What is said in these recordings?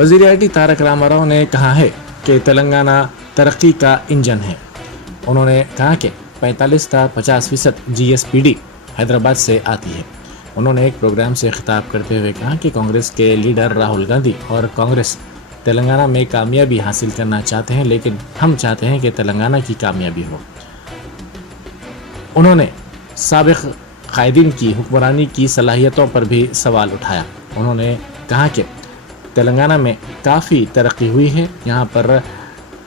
वज़ीर आईटी तारक रामाराव ने कहा है कि तेलंगाना तरक्की का इंजन है। उन्होंने कहा कि 45 का 50% GSPD हैदराबाद से आती है। उन्होंने एक प्रोग्राम से खिताब करते हुए कहा कि कांग्रेस के लीडर राहुल गांधी और कांग्रेस तेलंगाना में कामयाबी हासिल करना चाहते हैं, लेकिन हम चाहते हैं कि तेलंगाना की कामयाबी हो। उन्होंने साबिक कायदीन की हुक्मरानी की सलाहियतों पर भी सवाल उठाया। उन्होंने कहा कि तेलंगाना में काफ़ी तरक्की हुई है, यहाँ पर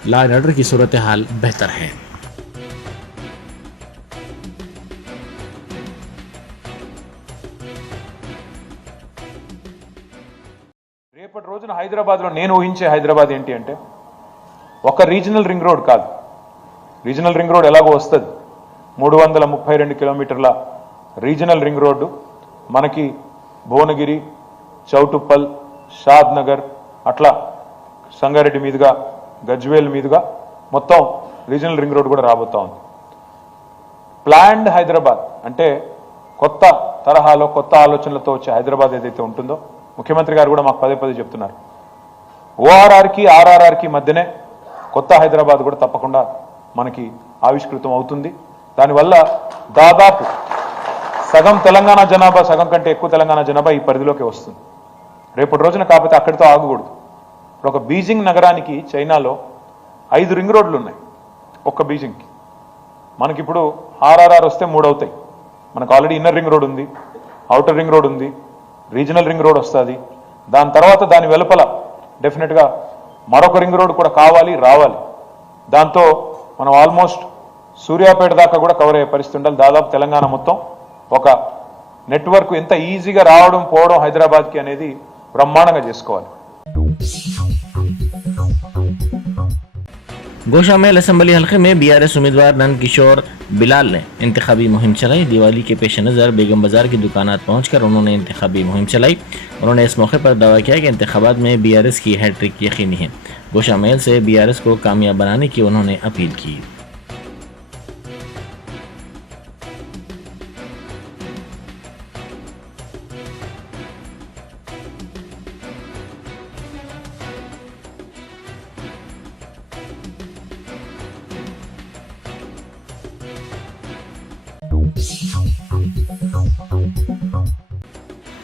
लॉ एंड ऑर्डर की सूरत हाल बेहतर है। రేపటి రోజున హైదరాబాద్లో నేను ఊహించే హైదరాబాద్ ఏంటి అంటే ఒక రీజనల్ రింగ్ రోడ్ కాదు. రీజనల్ రింగ్ రోడ్ ఎలాగో వస్తుంది, 332 కిలోమీటర్ల రీజనల్ రింగ్ రోడ్డు మనకి భువనగిరి, చౌటుప్పల్, షాద్ నగర్, అట్లా సంగారెడ్డి మీదుగా గజ్వేల్ మీదుగా మొత్తం రీజనల్ రింగ్ రోడ్ కూడా రాబోతా ఉంది. ప్లాన్డ్ హైదరాబాద్ అంటే కొత్త తరహాలో కొత్త ఆలోచనలతో వచ్చే హైదరాబాద్ ఏదైతే ఉంటుందో, ముఖ్యమంత్రి గారు కూడా మాకు పదే పదే చెప్తున్నారు, ఓఆర్ఆర్కి ఆర్ఆర్ఆర్కి మధ్యనే కొత్త హైదరాబాద్ కూడా తప్పకుండా మనకి ఆవిష్కృతం అవుతుంది. దానివల్ల దాదాపు సగం తెలంగాణ జనాభా, సగం కంటే ఎక్కువ తెలంగాణ జనాభా ఈ పరిధిలోకి వస్తుంది రేపటి రోజున. కాకపోతే అక్కడితో ఆగకూడదు. ఇప్పుడు ఒక బీజింగ్ నగరానికి చైనాలో 5 రింగ్ రోడ్లు ఉన్నాయి. ఒక్క బీజింగ్కి మనకిప్పుడు ఆర్ఆర్ఆర్ వస్తే 3 అవుతాయి. మనకు ఆల్రెడీ ఇన్నర్ రింగ్ రోడ్ ఉంది, అవుటర్ రింగ్ రోడ్ ఉంది, రీజనల్ రింగ్ రోడ్ వస్తుంది. దాని తర్వాత దాని వెలుపల డెఫినెట్గా మరొక రింగ్ రోడ్ కూడా కావాలి, రావాలి. దాంతో మనం ఆల్మోస్ట్ సూర్యాపేట దాకా కూడా కవర్ అయ్యే పరిస్థితి ఉండాలి. దాదాపు తెలంగాణ మొత్తం ఒక నెట్వర్క్ ఎంత ఈజీగా రావడం పోవడం హైదరాబాద్కి అనేది బ్రహ్మాండంగా చేసుకోవాలి. गोशामेल असेंबली हल्के में BRS उम्मीदवार नंद किशोर बिलाल ने इंतखाबी मुहिम चलाई। दिवाली के पेश नज़र बेगम बाजार की दुकानात पहुंचकर उन्होंने इंतखाबी मुहिम चलाई। उन्होंने इस मौके पर दावा किया कि इंतखाबात में BRS की हैट्रिक यकीनी है। गोशामेल से BRS को कामयाब बनाने की उन्होंने अपील की।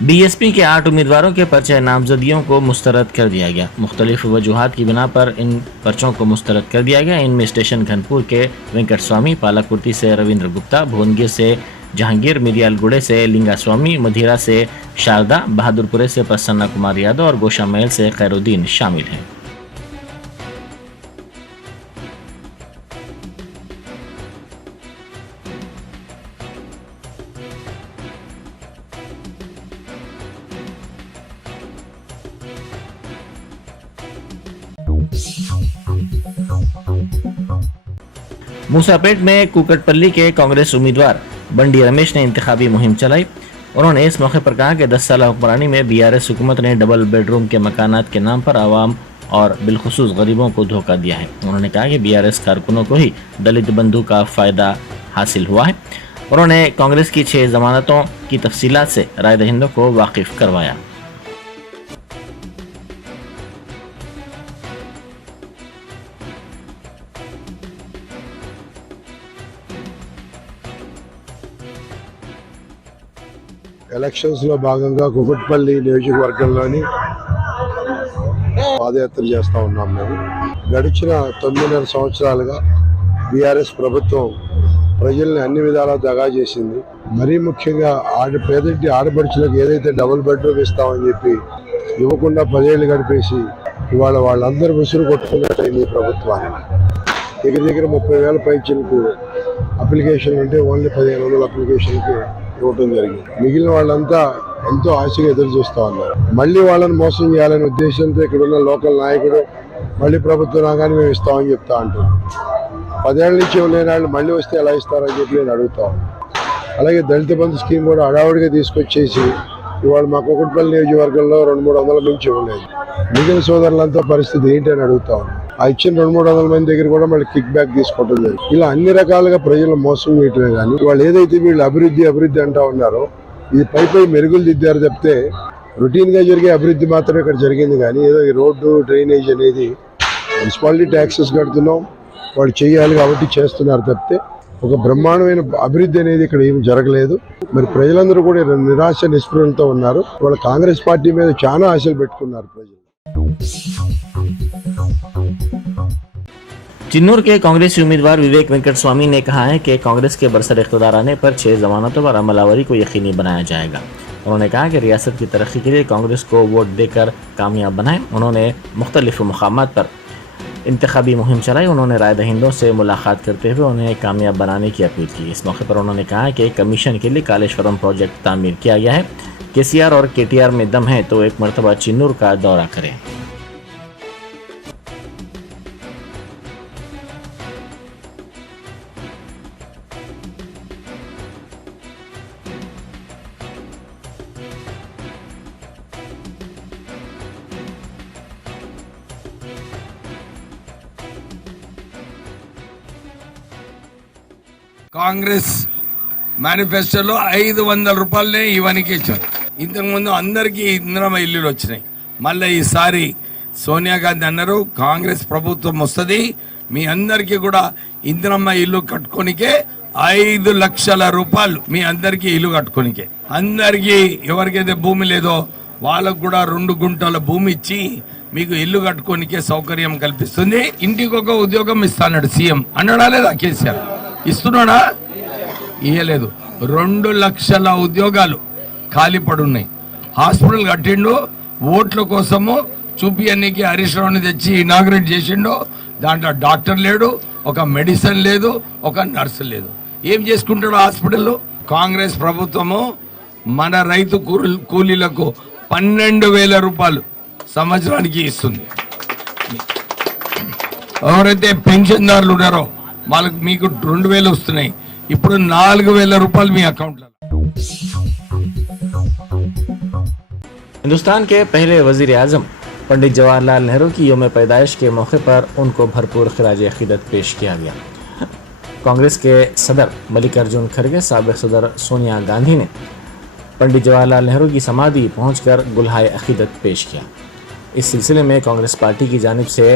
BSP के 8 उम्मीदवारों के पर्चे नामजदगियों को मुस्तरद कर दिया गया। मुख्तलिफ वजूहात की बिना पर इन पर्चों को मुस्तरद कर दिया गया। इनमें स्टेशन घनपुर के वेंकट स्वामी, पालाकुर्ती से रविंद्र गुप्ता, भुवनगिर से जहांगीर, मिरियालगुड़े से लिंगा स्वामी, मधिरा से शारदा, बहादुरपुरे से प्रसन्ना कुमार यादव और गोशामेल से खैरुद्दीन शामिल हैं। मूसापेट में कुकटपल्ली के कांग्रेस उम्मीदवार बंडी रमेश ने इंतखाबी मुहिम चलाई। उन्होंने इस मौके पर कहा कि 10 साल हुक्मरानी में BRS हुकूमत ने डबल बेडरूम के मकानात के नाम पर आवाम और बिलखुसूस गरीबों को धोखा दिया है। उन्होंने कहा कि BRS कारकुनों को ही दलित बंधु का फ़ायदा हासिल हुआ है। उन्होंने कांग्रेस की 6 जमानतों की तफसीलात से राय दहिंदों को वाकिफ करवाया। ఎలక్షన్స్ లో భాగంగా కుకట్పల్లి నియోజకవర్గంలోని పాదయాత్ర చేస్తా ఉన్నాం. మేము గడిచిన 9.5 సంవత్సరాలుగా BRS ప్రభుత్వం ప్రజల్ని అన్ని విధాలా దగా చేసింది. మరీ ముఖ్యంగా పేదింటి ఆడపడుచులకు ఏదైతే డబుల్ బెడ్రూమ్ ఇస్తామని చెప్పి ఇవ్వకుండా 10 ఏళ్ళు గడిపేసి ఇవాళ వాళ్ళందరూ విసురు కొట్టుకున్నట్టు ఈ ప్రభుత్వాన్ని దగ్గర 30,000 పైచీలకు అప్లికేషన్లు ఉంటే ఓన్లీ 1,500 అప్లికేషన్కి ఇవ్వటం జరిగింది. మిగిలిన వాళ్ళంతా ఎంతో ఆశగా ఎదురు చూస్తూ ఉన్నారు. మళ్ళీ వాళ్ళని మోసం చేయాలనే ఉద్దేశంతో ఇక్కడ ఉన్న లోకల్ నాయకుడు మళ్ళీ ప్రభుత్వం రాగానే మేము ఇస్తామని చెప్తా అంటున్నాం. 10 ఏళ్ళ నుంచి లేని వాళ్ళు మళ్ళీ వస్తే ఎలా ఇస్తారని చెప్పి నేను అడుగుతా ఉన్నాను. అలాగే దళిత బంధు స్కీమ్ కూడా హడావుడిగా తీసుకొచ్చేసి ఇవాళ మా కుకట్పల్లి నియోజకవర్గంలో 200-300 నుంచి ఇవ్వలేదు. మిగిలిన సోదరులంతా పరిస్థితి ఏంటి అని అడుగుతా ఉన్నాం. ఆ ఇచ్చిన 200-300 మంది దగ్గర కూడా మళ్ళీ కిక్ బ్యాక్ తీసుకోవడం జరిగింది. ఇలా అన్ని రకాలుగా ప్రజలు మోసం చేయటమే కానీ వాళ్ళు ఏదైతే వీళ్ళు అభివృద్ధి అంటా ఉన్నారో ఇది పై మెరుగులు దిద్దారు తప్పితే రొటీన్గా జరిగే అభివృద్ధి మాత్రమే ఇక్కడ జరిగింది, కానీ ఏదో ఈ రోడ్డు డ్రైనేజ్ అనేది మున్సిపాలిటీ ట్యాక్సెస్ కడుతున్నాం, వాళ్ళు చేయాలి కాబట్టి చేస్తున్నారు తప్పితే ఒక బ్రహ్మాండమైన అభివృద్ధి అనేది ఇక్కడ ఏమి జరగలేదు. మరి ప్రజలందరూ కూడా నిరాశ నిస్పృహలతో ఉన్నారు. వాళ్ళ కాంగ్రెస్ పార్టీ మీద చాలా ఆశలు పెట్టుకున్నారు ప్రజలు. चिन्नूर के कांग्रेसी उम्मीदवार विवेक वेंकट स्वामी ने कहा है कि कांग्रेस के बरसर इख्तियार आने पर 6 जमानतों पर अमलावरी को यकीनी बनाया जाएगा। उन्होंने कहा कि रियासत की तरक्की के लिए कांग्रेस को वोट देकर कामयाब बनाएं। उन्होंने मुख्तलिफ मकामात पर इंतखाबी मुहिम चलाई। उन्होंने राय दहिंदों से मुलाकात करते हुए उन्हें कामयाब बनाने की अपील की। इस मौके पर उन्होंने कहा कि कमीशन के लिए कालेश्वरम प्रोजेक्ट तामीर किया गया है। केसीआर और केटीआर में दम है तो एक मरतबा चिन्नूर का दौरा करें। కాంగ్రెస్ మేనిఫెస్టోలో 500 రూపాయలనే ఇవ్వనికి ఇచ్చారు. ఇంతకుముందు అందరికీ ఇందిరమ్మ ఇల్లులు వచ్చినాయి. మళ్ళీ ఈసారి సోనియా గాంధీ అన్నారు కాంగ్రెస్ ప్రభుత్వం వస్తుంది, మీ అందరికీ కూడా ఇందిరమ్మ ఇల్లు కట్టుకోనికే 5 లక్షల రూపాయలు మీ అందరికీ ఇల్లు కట్టుకోనికే. అందరికీ ఎవరికైతే భూమి లేదో వాళ్ళకు కూడా 2 గుంటల భూమి ఇచ్చి మీకు ఇల్లు కట్టుకోనికే సౌకర్యం కల్పిస్తుంది. ఇంటికి ఒక ఉద్యోగం ఇస్తాడు సీఎం అన్నాడా లేదా కేసీఆర్? ఇస్తున్నాడా? ఇయ్యలేదు. 2 లక్షల ఉద్యోగాలు ఖాళీ పడున్నాయి. హాస్పిటల్ కట్టిండు, ఓట్ల కోసము చూపియన్నీకి హరీష్ రావుని తెచ్చి ఇనాగ్రేట్ చేసిండు. దాంట్లో డాక్టర్ లేడు, ఒక మెడిసిన్ లేదు, ఒక నర్సు లేదు. ఏం చేసుకుంటాడు హాస్పిటల్? కాంగ్రెస్ ప్రభుత్వము మన రైతు కూలీలకు 12,000 రూపాయలు సంవత్సరానికి ఇస్తుంది. ఎవరైతే పెన్షన్దారులు ఉన్నారో వాళ్ళకి మీకు 2,000 వస్తున్నాయి. ఇప్పుడు 4,000 రూపాయలు మీ అకౌంట్లో. हिंदुस्तान के पहले वजीर आजम पंडित जवाहरलाल नेहरू की यौम पैदाइश के मौके पर उनको भरपूर खिराज अकीदत पेश किया गया। कांग्रेस के सदर मल्लिकार्जुन खड़गे, साबिक सदर सोनिया गांधी ने पंडित जवाहरलाल नेहरू की समाधि पहुंचकर गुलहाय अकीदत पेश किया। इस सिलसिले में कांग्रेस पार्टी की जानिब से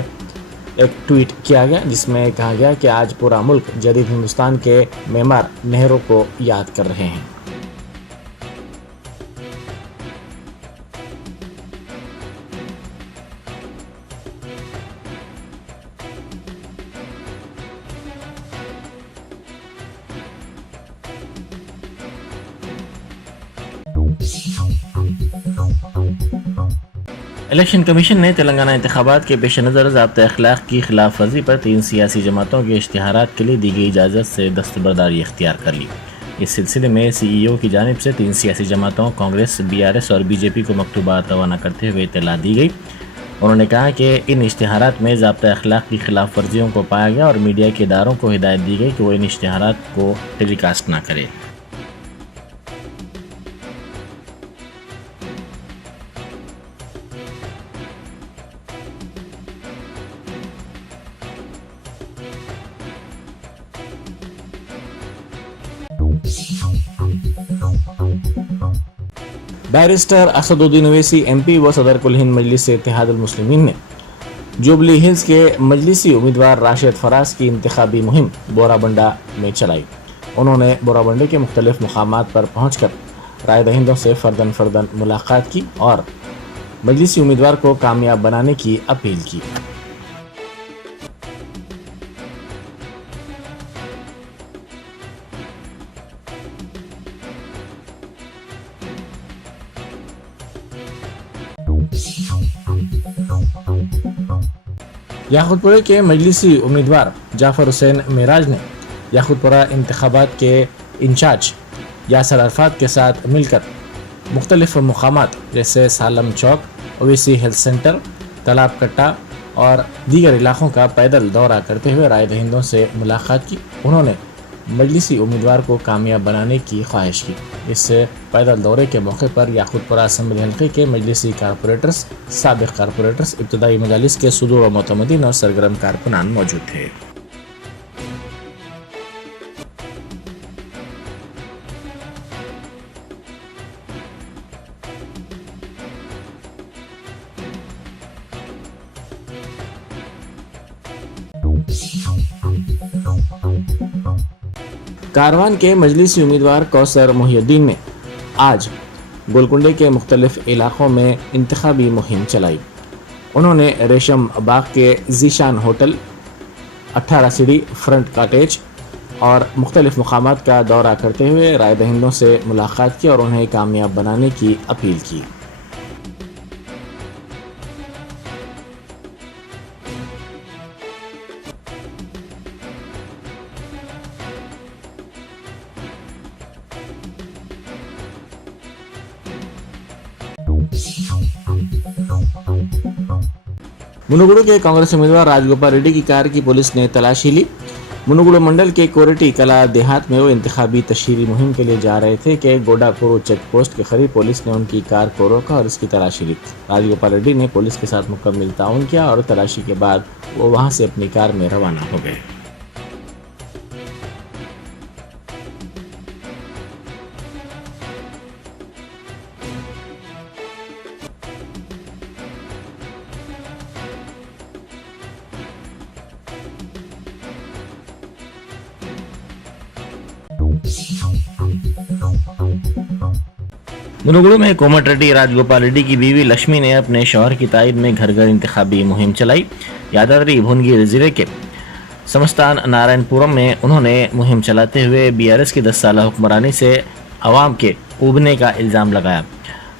एक ट्वीट किया गया जिसमें कहा गया कि आज पूरा मुल्क जदीद हिंदुस्तान के मेमार नेहरू को याद कर रहे हैं। इलेक्शन कमीशन ने तेलंगाना इंतखाबात के पेश नज़र ज़ाब्ता अखलाक की खिलाफ वर्जी पर 3 सियासी जमातों के इश्तिहारात के लिए दी गई इजाज़त से दस्तबरदारी इख्तियार कर ली। इस सिलसिले में CEO की जानिब से 3 सियासी जमातों कांग्रेस, BRS और BJP को मकतूबात रवाना करते हुए इत्तला दी गई। उन्होंने कहा कि इन इश्तिहारात में ज़ाब्ता अखलाक की खिलाफ वर्जियों को पाया गया और मीडिया के इदारों को हिदायत दी गई कि वो इन इश्तिहारात को टेलीकास्ट ना करे। बैरिस्टर असदुद्दीन ओवैसी MP व सदर कुल हिंद मजलिस इत्तेहादुल मुस्लिमीन ने जुबली हिल्स के मजलिसी उम्मीदवार राशिद फराज की इंतखाबी मुहिम बोराबंडा में चलाई। उन्होंने बोराबंडे के मुख्तलिफ मकामात पर पहुंचकर राय दहिंदों से फर्दन मुलाकात की और मजलिसी उम्मीदवार को कामयाब बनाने की अपील की। याकूतपुरा के मजलिसी उम्मीदवार जाफर हुसैन मेराज ने याकूतपुरा इंतखाबात के इंचार्ज यासर अरफात के साथ मिलकर मुख्तलिफ मकामात जैसे सालम चौक, ओवैसी हेल्थ सेंटर, तालाब कट्टा और दीगर इलाकों का पैदल दौरा करते हुए राय दहिंदों से मुलाकात की। उन्होंने मजलिसी उम्मीदवार को कामयाब बनाने की ख्वाहिश की। इस पैदल दौरे के मौके पर याकूतपुरा असम्बली हल्के के मजलिसी कारपोरेटर्स, साबिक कारपोरेटर्स, इब्तदाई मजालिस के सुदूर व मोतमदीन और सरगर्म कारकुनान मौजूद थे। कारवान के मजलिसी उम्मीदवार कौसर मोहिउद्दीन ने आज गोलकुंडे के मुख्तलिफ इलाकों में इंतखाबी मुहिम चलाई। उन्होंने रेशम बाग के जीशान होटल, 18 सीढ़ी फ्रंट कॉटेज और मुख्तलिफ मकामात का दौरा करते हुए राय दहिंदों से मुलाकात की और उन्हें कामयाब बनाने की अपील की। मुनुगुडु के कांग्रेस उम्मीदवार राजगोपाल रेड्डी की कार की पुलिस ने तलाशी ली। मुनुगुडु मंडल के कोरेटी कला देहात में वो इंतखाबी तशहीरी मुहिम के लिए जा रहे थे कि गोडापुर चेक पोस्ट के करीब पुलिस ने उनकी कार को रोका और इसकी तलाशी ली। राजगोपाल रेड्डी ने पुलिस के साथ मुकम्मल ताउन किया और तलाशी के बाद वो वहां से अपनी कार में रवाना हो गए। मुनुगुडु में कोमट रेड्डी राजगोपाल रेड्डी की बीवी लक्ष्मी ने अपने शौहर की तायद में घर घर इंतखाबी मुहिम चलाई। यादाद्री भुवनगिर जिले के समस्तान नारायणपुरम में उन्होंने मुहिम चलाते हुए बीआरएस की 10 साल हुक्मरानी से अवाम के उबने का इल्ज़ाम लगाया।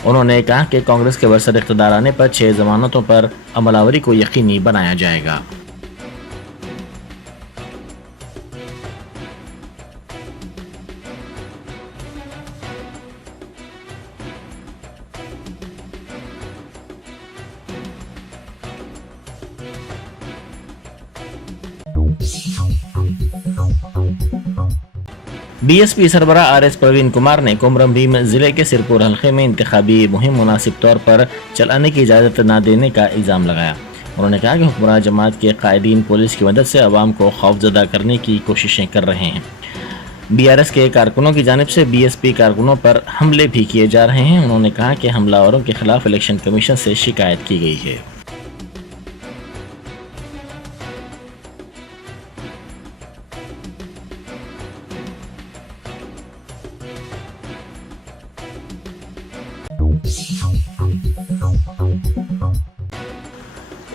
उन्होंने कहा कि कांग्रेस के बरसर इक़्तिदार आने पर 6 जमानतों पर अमलावरी को यकीनी बनाया जाएगा। बीएसपी सरबरा आरएस प्रवीण कुमार ने कोमरम भीम जिले के सिरपुर हल्के में इंतखाबी मुहिम मुनासिब तौर पर चलाने की इजाज़त न देने का इल्ज़ाम लगाया। उन्होंने कहा कि हुक्मरान जमात के कायदीन पुलिस की मदद से अवाम को खौफजदा करने की कोशिशें कर रहे हैं। बीआरएस के कारकुनों की जानिब से बीएसपी कारकुनों पर हमले भी किए जा रहे हैं। उन्होंने कहा कि हमलावरों के खिलाफ इलेक्शन कमीशन से शिकायत की गई है।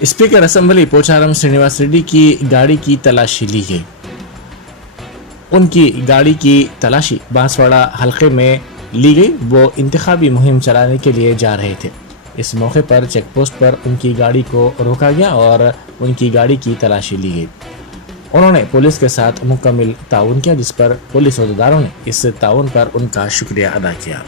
स्पीकर असेंबली पोचारम श्रीनिवास रेड्डी की गाड़ी की तलाशी ली गई। उनकी गाड़ी की तलाशी बांसवाड़ा हलके में ली गई। वो इंतखाबी मुहिम चलाने के लिए जा रहे थे। इस मौके पर चेक पोस्ट पर उनकी गाड़ी को रोका गया और उनकी गाड़ी की तलाशी ली गई। उन्होंने पुलिस के साथ मुकम्मल ताउन किया, जिस पर पुलिस अहदेदारों ने इस ताउन पर उनका शुक्रिया अदा किया।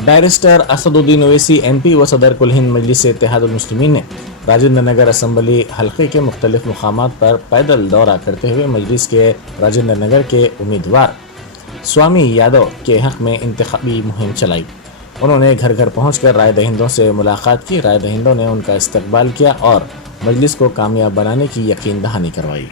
बैरिस्टर असदुद्दीन ओवैसी एमपी व सदर कुल हिंद मजलिस इत्तेहादुल मुस्लिमीन ने राजेंद्र नगर असम्बली हल्के के मुख्तलिफ मुकामात पर पैदल दौरा करते हुए मजलिस के राजेंद्र नगर के उम्मीदवार स्वामी यादव के हक में इंतखाबी मुहिम चलाई। उन्होंने घर घर पहुंचकर राय दहिंदों से मुलाकात की। राय दहिंदों ने उनका इस्तकबाल किया और मजलिस को कामयाब बनाने की यकीन दहानी करवाई।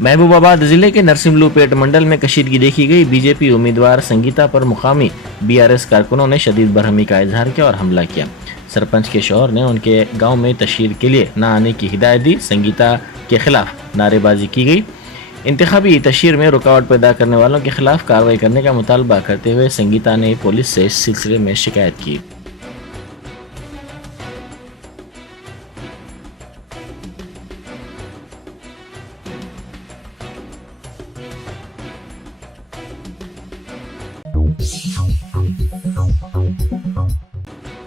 महबूबाबाद जिले के नरसिम्हलूपेट मंडल में कशीदगी देखी गई। बीजेपी उम्मीदवार संगीता पर मुकामी बीआरएस कारकुनों ने शदीद बरहमी का इजहार किया और हमला किया। सरपंच के शौहर ने उनके गांव में तशहीर के लिए न आने की हिदायत दी। संगीता के खिलाफ नारेबाजी की गई। इंतखाबी तशहीर में रुकावट पैदा करने वालों के खिलाफ कार्रवाई करने का मुतालबा करते हुए संगीता ने पुलिस से इस सिलसिले में शिकायत की।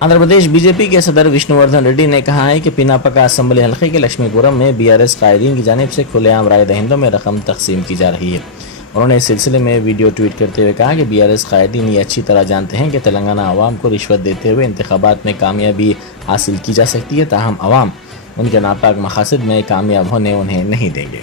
आंध्र प्रदेश बीजेपी के सदर विष्णुवर्धन रेड्डी ने कहा है कि पिनापका असम्बली हल्के के लक्ष्मीपुरम में बीआरएस कायदीन की जानिब से खुलेआम राय दहिंदों में रकम तकसीम की जा रही है। उन्होंने इस सिलसिले में वीडियो ट्वीट करते हुए कहा कि बीआरएस कायदीन ये अच्छी तरह जानते हैं कि तेलंगाना आवाम को रिश्वत देते हुए इंतखाबात में कामयाबी हासिल की जा सकती है, ताहम आवाम उनके नापाक मकासद में कामयाब होने उन्हें नहीं देंगे।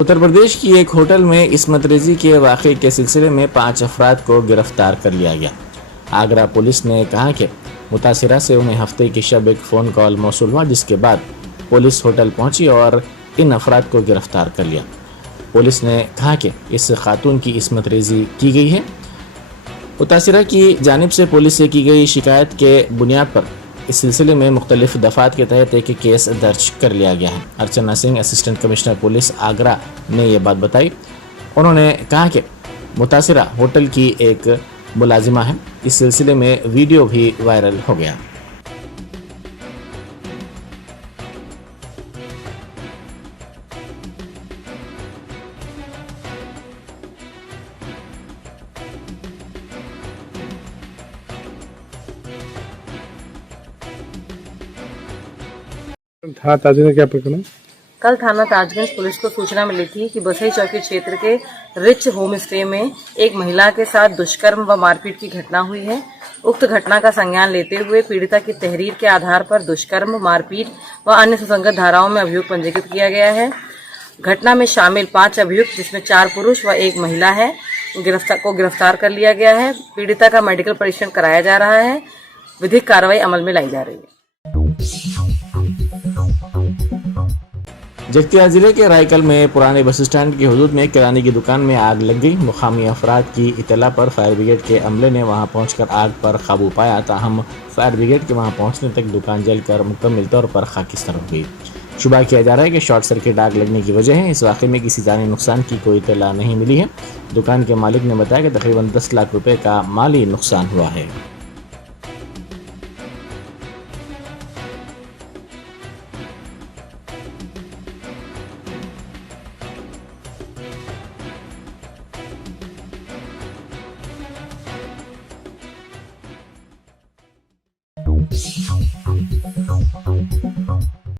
उत्तर प्रदेश की एक होटल में इस्मत रेजी के वाक़े के सिलसिले में 5 अफराद को गिरफ्तार कर लिया गया। आगरा पुलिस ने कहा कि मुतासिरा से उन्हें हफ्ते की शब एक फ़ोन कॉल मौसूल हुआ, जिसके बाद पुलिस होटल पहुंची और इन अफराद को गिरफ्तार कर लिया। पुलिस ने कहा कि इस खातून की इस्मत रेजी की गई है। मुतासिरा की जानिब से पुलिस से की गई शिकायत के बुनियाद पर इस सिलसिले में मुख्तलिफ दफ़ात के तहत एक केस दर्ज कर लिया गया है। Archana Singh, assistant commissioner police Agra, ने यह बात बताई। उन्होंने कहा कि मुतासिरा होटल की एक मुलाजिमा है। इस सिलसिले में वीडियो भी वायरल हो गया। हाँ, ताजी ने क्या पकड़ा? कल थाना ताजगंज पुलिस को सूचना मिली थी कि बसई चौकी क्षेत्र के रिच होम स्टे में एक महिला के साथ दुष्कर्म व मारपीट की घटना हुई है। उक्त घटना का संज्ञान लेते हुए पीड़िता की तहरीर के आधार पर दुष्कर्म, मारपीट व अन्य सुसंगत धाराओं में अभियोग पंजीकृत किया गया है। घटना में शामिल 5 अभियुक्त, जिसमें 4 पुरुष व 1 महिला है, गिरफ्तार कर लिया गया है। पीड़िता का मेडिकल परीक्षण कराया जा रहा है। विधिक कार्रवाई अमल में लाई जा रही है। जगतियाल जिले के रायकल में पुराने बस स्टैंड की हुदूद में किराने की दुकान में आग लग गई। मुकामी अफराद की इतला पर फायर ब्रिगेड के अमले ने वहां पहुंचकर आग पर काबू पाया, ताहम फायर ब्रिगेड के वहां पहुंचने तक दुकान जलकर मुकम्मल तौर पर खाकिस्तान हो गई। शुबा किया जा रहा है कि शॉर्ट सर्किट आग लगने की वजह है। इस वाक़े में किसी जानी नुकसान की कोई इतला नहीं मिली है। दुकान के मालिक ने बताया कि तकरीबन 10 लाख रुपए का माली नुकसान हुआ है।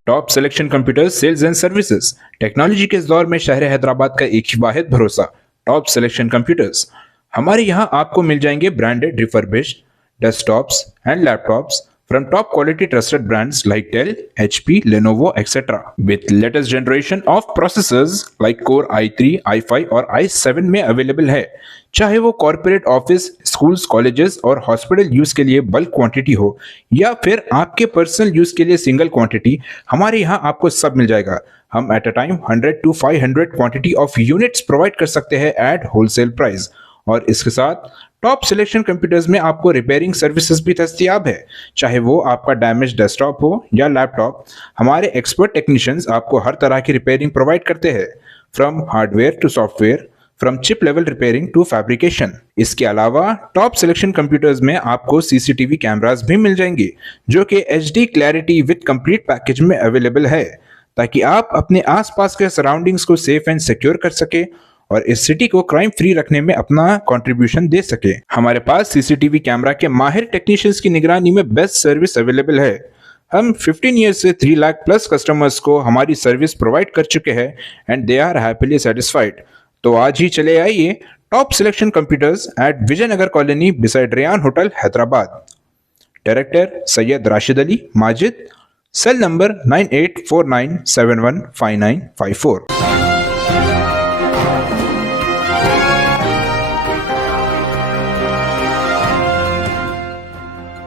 Top selection computers sales and services. Technology के इस दौर में शहर हैदराबाद का एक ही वाहिद भरोसा, टॉप सिलेक्शन कंप्यूटर्स। हमारे यहाँ आपको मिल जाएंगे branded refurbished desktops and laptops from top quality trusted brands like Dell, HP, Lenovo, etc. with latest generation of processors like Core i3, i5 और i7 में अवेलेबल है। चाहे वो कॉर्पोरेट ऑफिस, स्कूल्स, कॉलेजेस और हॉस्पिटल यूज के लिए bulk quantity हो या फिर आपके पर्सनल यूज के लिए सिंगल क्वांटिटी, हमारे यहाँ आपको सब मिल जाएगा। हम at a time 100 to 500 quantity of units provide कर सकते हैं एट होलसेल प्राइस। और इसके साथ टॉप सिलेक्शन कंप्यूटर्स में आपको रिपेयरिंग सर्विसेज भी दस्तयाब है। चाहे वो आपका डैमेज डेस्कटॉप हो या लैपटॉप, हमारे एक्सपर्ट टेक्नीशियंस आपको हर तरह की रिपेयरिंग प्रोवाइड करते हैं, from hardware to software, from chip level repairing to fabrication. इसके अलावा टॉप सिलेक्शन कंप्यूटर्स में आपको सीसीटीवी कैमरास भी मिल जाएंगे, जो कि HD clarity with complete package में अवेलेबल है, ताकि आप अपने आसपास के सराउंडिंग्स को सेफ एंड सिक्योर कर सके और इस सिटी को क्राइम फ्री रखने में अपना कंट्रीब्यूशन दे सके। हमारे पास सीसीटीवी कैमरा के माहिर टेक्नीशियंस की निगरानी में बेस्ट सर्विस अवेलेबल है। हम 15 ईयर्स से 3 लाख प्लस कस्टमर्स को हमारी सर्विस प्रोवाइड कर चुके हैं and they are happily satisfied. तो आज ही चले आइए top selection computers at Vijayanagar colony beside Ryan hotel, Hyderabad. Director Syed Rashid Ali Majid, cell number 9849715954।